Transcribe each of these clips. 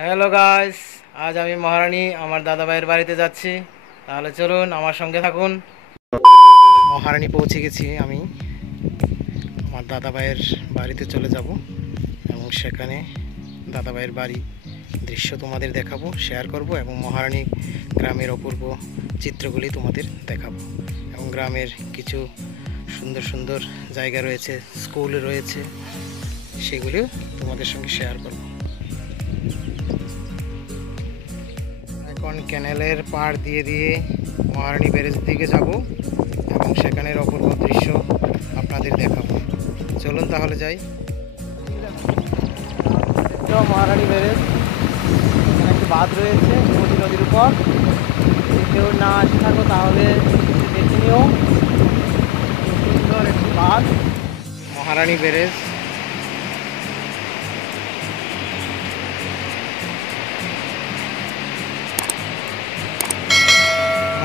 Hello guys, আজ আমি মহারানী আমার দাদা ভাইয়ের বাড়িতে যাচ্ছি। তাহলে চলুন আমার সঙ্গে থাকুন। মহারানী পৌঁছে গেছি আমি। আমার দাদা ভাইয়ের বাড়িতে চলে যাব এবং সেখানে দাদা ভাইয়ের বাড়ি দৃশ্য তোমাদের দেখাবো, শেয়ার করব এবং মহারানী গ্রামের অপূর্ব চিত্রগুলি তোমাদের দেখাবো। এবং গ্রামের কিছু সুন্দর সুন্দর জায়গা রয়েছে, স্কুল রয়েছে, সেগুলিও তোমাদের সঙ্গে শেয়ার করব। এখন ক্যানেলের পাড় দিয়ে দিয়ে মহারানী ব্যারেজ দিকে যাব এবং সেখানের অপূর্ব দৃশ্য আপনাদের দেখাবো। চলুন তাহলে যাই। মহারানী ব্যারেজ, এখানে একটি বাঁধ রয়েছে গোমতী নদীর উপর। যদি কেউ না আসে থাকো তাহলে দেখে নিও, সুন্দর একটি বাঁধ মহারানী ব্যারেজ।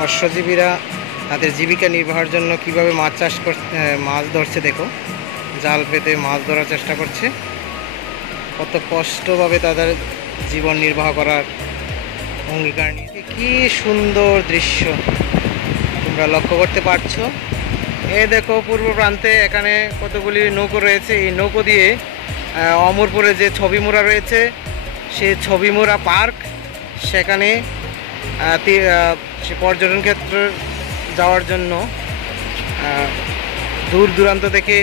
মৎস্যজীবীরা তাদের জীবিকা নির্বাহের জন্য কিভাবে মাছ চাষ করছে, মাছ ধরছে দেখো, জাল পেতে মাছ ধরার চেষ্টা করছে। কত কষ্টভাবে তাদের জীবন নির্বাহ করার অঙ্গীকার নিয়ে। কি সুন্দর দৃশ্য তোমরা লক্ষ্য করতে পারছো। এ দেখো পূর্ব প্রান্তে এখানে কতগুলি নৌকো রয়েছে। এই নৌকো দিয়ে অমরপুরে যে ছবিমুড়া রয়েছে, সেই ছবিমুড়া পার্ক, সেখানে সে পর্যটন ক্ষেত্র যাওয়ার জন্য দূর দূরান্ত থেকে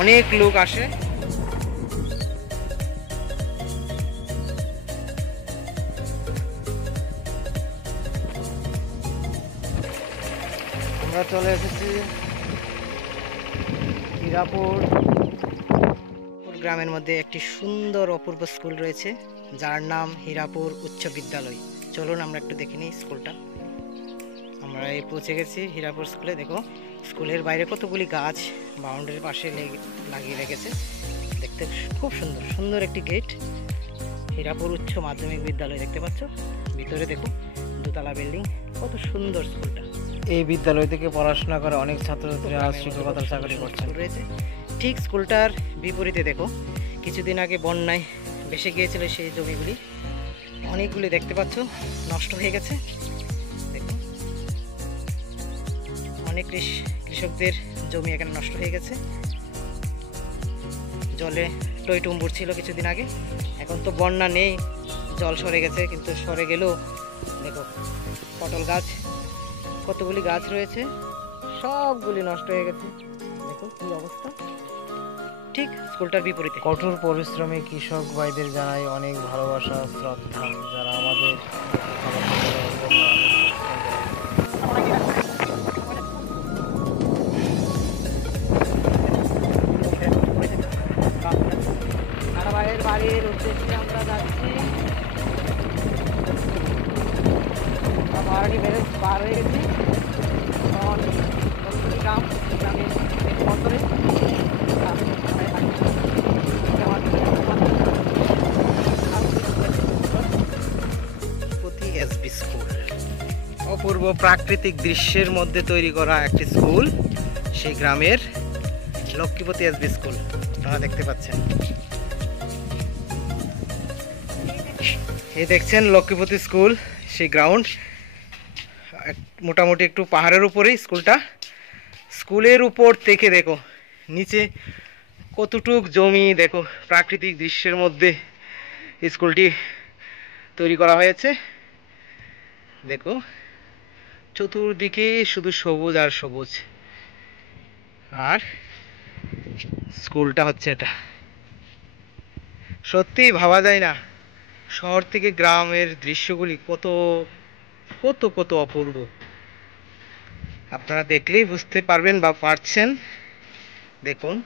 অনেক লোক আসে। আমরা চলে এসেছি হীরাপুর গ্রামের মধ্যে একটি সুন্দর অপূর্ব স্কুল রয়েছে, যার নাম হীরাপুর উচ্চ বিদ্যালয়। চলুন আমরা একটু দেখে নিই স্কুলটা। আমরা এই পৌঁছে গেছি হীরাপুর স্কুলে। দেখো স্কুলের বাইরে কতগুলি গাছ বাউন্ডারির পাশে লাগিয়ে রেখেছে, দেখতে খুব সুন্দর। সুন্দর একটি গেট। হীরাপুর উচ্চ মাধ্যমিক বিদ্যালয় দেখতে পাচ্ছ। ভিতরে দেখো দোতলা বিল্ডিং, কত সুন্দর স্কুলটা। এই বিদ্যালয় থেকে পড়াশোনা করে অনেক ছাত্রছাত্রীরা শিক্ষকতার চাকরি করছেন রয়েছে। ঠিক স্কুলটার বিপরীতে দেখো কিছুদিন আগে বন্যায় ভেসে গিয়েছিল সেই জমিগুলি, অনেকগুলি দেখতে পাচ্ছ নষ্ট হয়ে গেছে। দেখো অনেক কৃষকদের জমি এখানে নষ্ট হয়ে গেছে। জলে টইটুম্বুর ছিল কিছুদিন আগে, এখন তো বন্যা নেই, জল সরে গেছে, কিন্তু সরে গেলেও দেখো পটল গাছ, কতগুলি গাছ রয়েছে, সবগুলি নষ্ট হয়ে গেছে। দেখো কি অবস্থা। ঠিক স্কুলটার বিপরীতে কঠোর পরিশ্রমী কৃষক ভাইদের জানাই অনেক ভালোবাসা, শ্রদ্ধা, যারা আমাদের ভাইয়ের বাড়ির উদ্দেশ্যে আমরা যাচ্ছি। মহারানী ব্যারেজ পার হয়ে গেছি। গ্রাম গ্রামের অন্তরে স্কুল, অপূর্ব প্রাকৃতিক দৃশ্যের মধ্যে তৈরি করা একটি স্কুল, সেই গ্রামের লক্ষ্মীপতি এসবি স্কুল আপনারা দেখতে পাচ্ছেন। এই দেখছেন লক্ষ্মীপতি স্কুল, সেই গ্রাউন্ড মোটামুটি একটু পাহাড়ের উপরেই স্কুলটা। স্কুলের উপর থেকে দেখো নিচে কতটুক জমি, দেখো প্রাকৃতিক দৃশ্যের মধ্যে স্কুলটি তৈরি করা হয়েছে। দেখো চতুর্দিকে শুধু সবুজ আর সবুজ। আর স্কুলটা হচ্ছে এটা। সত্যি ভাবা যায় না শহর থেকে গ্রামের দৃশ্যগুলি কত কত কত অপূর্ব। আপনারা দেখলেই বুঝতে পারবেন বা পারছেন। দেখুন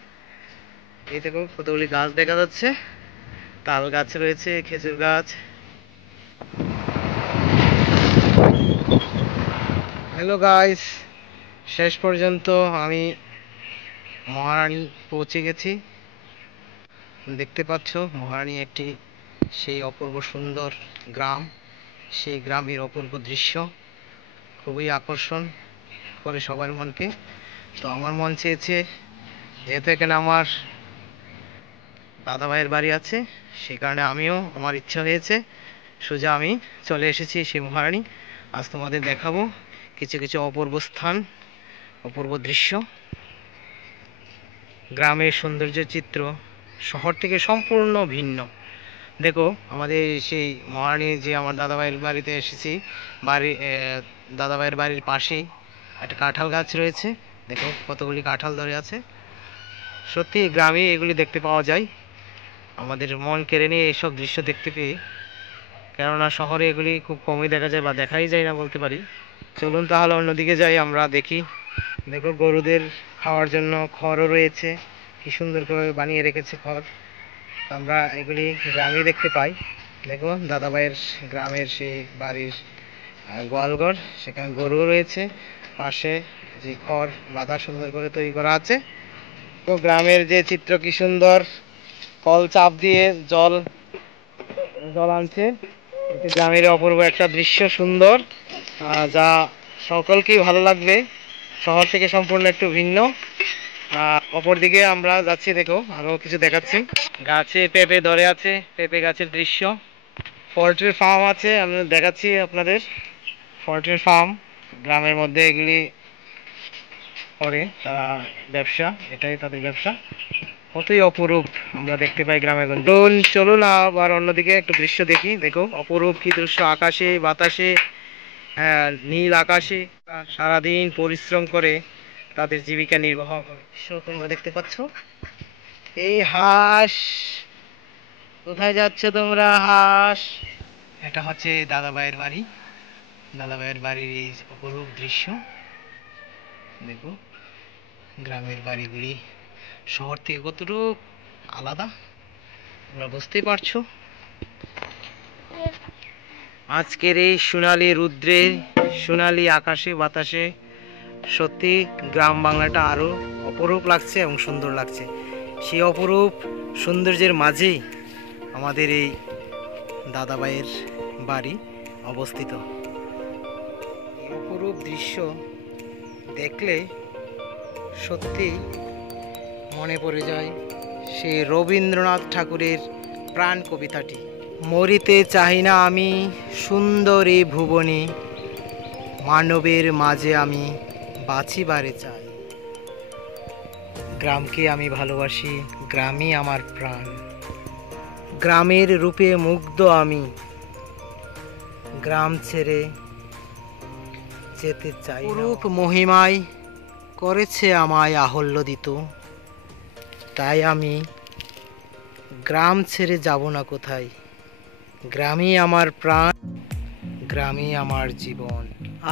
এই দেখো কতগুলি গাছ দেখা যাচ্ছে, তাল গাছ রয়েছে, খেজুর গাছ। হ্যালো গাইস, শেষ পর্যন্ত আমি মহারানী পৌঁছে গেছি। দেখতে পাচ্ছ মহারানী একটি সেই অপূর্ব সুন্দর গ্রাম, সেই গ্রামের অপূর্ব দৃশ্য খুবই আকর্ষণ করে সবার মনকে। তো আমার মন চেয়েছে, যেহেতু এখানে আমার দাদা ভাইয়ের বাড়ি আছে, সেই কারণে আমার ইচ্ছা হয়েছে, সোজা আমি চলে এসেছি সেই মহারানী। আজ তোমাদের দেখাবো কিছু কিছু অপূর্ব স্থান, অপূর্ব দৃশ্য, গ্রামের সৌন্দর্য চিত্র শহর থেকে সম্পূর্ণ ভিন্ন। দেখো আমাদের সেই মহারানী যে আমার দাদাভাইয়ের বাড়িতে এসেছি, দাদাভাইয়ের বাড়ির পাশেই একটা কাঁঠাল গাছ রয়েছে। দেখো কতগুলি কাঁঠাল ধরে আছে। সত্যি গ্রামে এগুলি দেখতে পাওয়া যায়। আমাদের মন কেড়ে নিয়ে এইসব দৃশ্য দেখতে পেয়ে, কেননা শহরে এগুলি খুব কমই দেখা যায় বা দেখাই যায় না বলতে পারি। চলুন তাহলে অন্যদিকে যাই, আমরা দেখি। দেখো গরুদের খাওয়ার জন্য খড়ও রয়েছে, কি সুন্দর করে বানিয়ে রেখেছে খড়। আমরা এগুলি গ্রামে দেখতে পাই। দেখো দাদাভাইয়ের গ্রামের সেই বাড়ির গোয়ালঘর, সেখানে গরুও রয়েছে, পাশে যে খড় বাঁধা সুন্দর করে তৈরি করা আছে। তো গ্রামের যে চিত্র কি সুন্দর, কল চাপ দিয়ে জল আনছে। গ্রামের অপূর্ব একটা দৃশ্য, সুন্দর, যা সকলকেই ভালো লাগবে। শহর থেকে সম্পূর্ণ একটু ভিন্ন। অপরদিকে আমরা যাচ্ছি, দেখো আরো কিছু দেখাচ্ছি। গাছে পেঁপে ধরে আছে, পেঁপে গাছের দৃশ্য। পোল্ট্রি ফার্ম আছে, আমি দেখাচ্ছি আপনাদের। পোল্ট্রি ফার্ম গ্রামের মধ্যে এগুলি করে তারা ব্যবসা, এটাই তাদের ব্যবসা। কতই অপরূপ আমরা দেখতে পাই গ্রামের গঞ্জে। চলুন আবার অন্যদিকে একটু দৃশ্য দেখি। দেখো অপরূপ কি দৃশ্য, আকাশে বাতাসে, নীল আকাশে সারাদিন পরিশ্রম করে তাদের জীবিকা নির্বাহ করে। তোমরা দেখতে পাচ্ছ এই হাঁস, কোথায় যাচ্ছ তোমরা হাঁস? এটা হচ্ছে দাদাভাইয়ের বাড়ি, দাদাভাইয়ের বাড়ির এই অপরূপ দৃশ্য। দেখো গ্রামের বাড়িগুলি শহর থেকে কতটুকু আলাদা তোমরা বুঝতেই পারছো। আজকের এই সোনালি রুদ্রে, সোনালি আকাশে বাতাসে সত্যি গ্রাম বাংলাটা আরো অপরূপ লাগছে এবং সুন্দর লাগছে। সেই অপরূপ সৌন্দর্যের মাঝেই আমাদের এই দাদাভাইয়ের বাড়ি অবস্থিত। এই অপরূপ দৃশ্য দেখলে সত্যি মনে পড়ে যায় সেই রবীন্দ্রনাথ ঠাকুরের প্রাণ কবিতাটি, মরিতে চাহি না আমি সুন্দরী ভুবনে, মানবের মাঝে আমি বাঁচিবারে চাই। গ্রামকে আমি ভালোবাসি, গ্রামই আমার প্রাণ। গ্রামের রূপে মুগ্ধ আমি, গ্রাম ছেড়ে যেতে চাই। রূপ মহিমায় করেছে আমায় আহ্লাদিত, তাই আমি গ্রাম ছেড়ে যাব না কোথায়। গ্রামই আমার প্রাণ, গ্রামই আমার জীবন।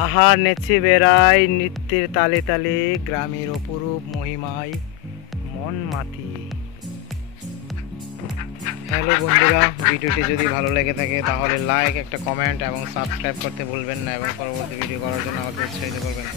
আহার নেচে বেড়াই নৃত্যের তালে তালে, গ্রামের অপরূপ মহিমায় মন মাতিয়ে। হ্যালো বন্ধুরা, ভিডিওটি যদি ভালো লেগে থাকে তাহলে লাইক, একটা কমেন্ট এবং সাবস্ক্রাইব করতে ভুলবেন না, এবং পরবর্তী ভিডিও করার জন্য আমাকে উৎসাহিত করবেন।